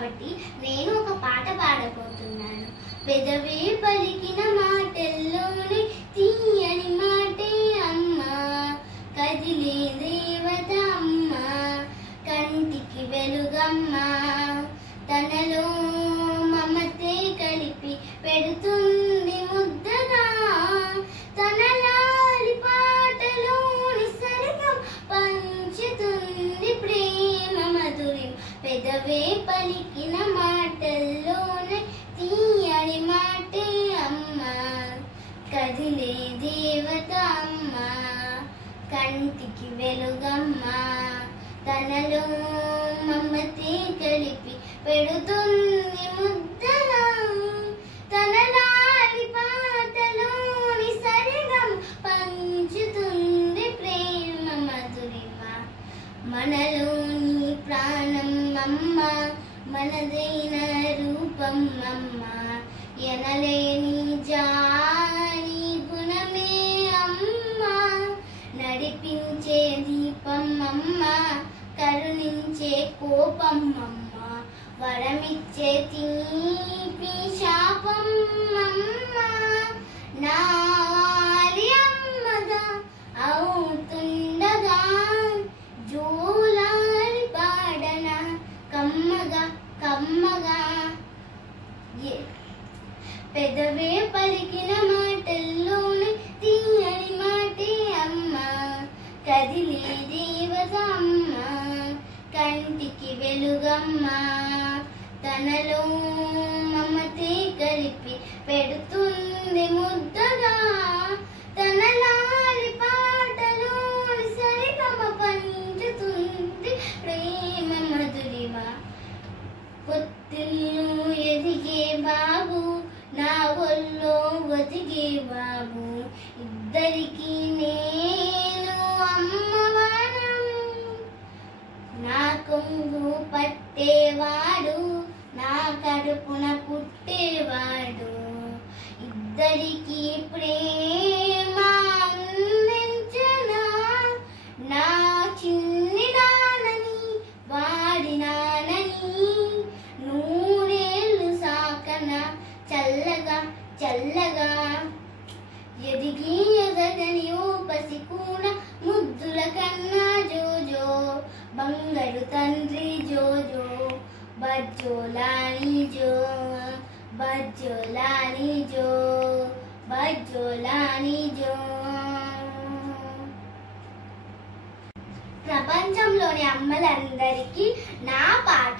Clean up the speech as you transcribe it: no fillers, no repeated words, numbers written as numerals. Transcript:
కాబట్టి నేను ఒక పాట పాడబోతున్నాను. పెదవే పలికిన మాటల్లోనే తీయని మాటే అమ్మ, కదిలే దేవత అమ్మ, కంటికి వెలుగమ్మ, తనలో మమతే కలిపి పెడుతుంది ముద్దగా, తన లాలి పాటలోని సరిగం పంచుతుంది ప్రేమ మధురిం. పెదవే పలికిన మాటల్లోనే తీయని మాటే అమ్మ, కదిలే దేవత అమ్మ, కంటికి వెలుగమ్మ, తనలో మమతే కలిపి పెడుతుంది ముద్దగా, తన లాలి పాటలోని సరిగం పంచుతుంది ప్రేమ మధురిమ. మనలోని ప్రాణం అమ్మ, మనదైన రూపం అమ్మ, ఎనలేని జాని గుణమే అమ్మ, నడిపించే దీపం అమ్మ, కరుణించే కోపం అమ్మ, వరమిచ్చే తీపి శాపం అమ్మ, నాలి అమ్మగా అవుతుండగా జోలాలి పాడన కమ్మగా కమ్మగా. పెదవే పలికిన మాటల్లోనే తీయని మాటే అమ్మ, కదిలే దేవత అమ్మ, కంటికి వెలుగమ్మ, తనలో మమతే కలిపి పెడుతుంది ముద్దగా, తన లాలి పాటలోని సరిగమ పంచుతుంది ప్రేమ మధురిమ. పొత్తిల్లు ఎదిగే బాబు, నా ఒళ్ళో ఒదిగే బాబు, ఇద్దరికి నేను అమ్మవారం, నా కొంగు పట్టేవాడు, నా కడుపున పుట్టేవాడు, ఇద్దరికి ప్రేమ అందించనా, నా చిన్ని నాన్నని వాడి నాన్నని, నూరేళ్ళు సాకన చల్లగా చల్లగా. ఎదిగి ఎదగని ఓ పసి కూడా ముద్దుల కన్నా జోజో, బంగారు తండ్రి జోజో, బజ్జోలాని జో, బజ్జోలాని జో, బజ్జోలాని జో. ప్రపంచంలోని అమ్మలందరికీ నా పాట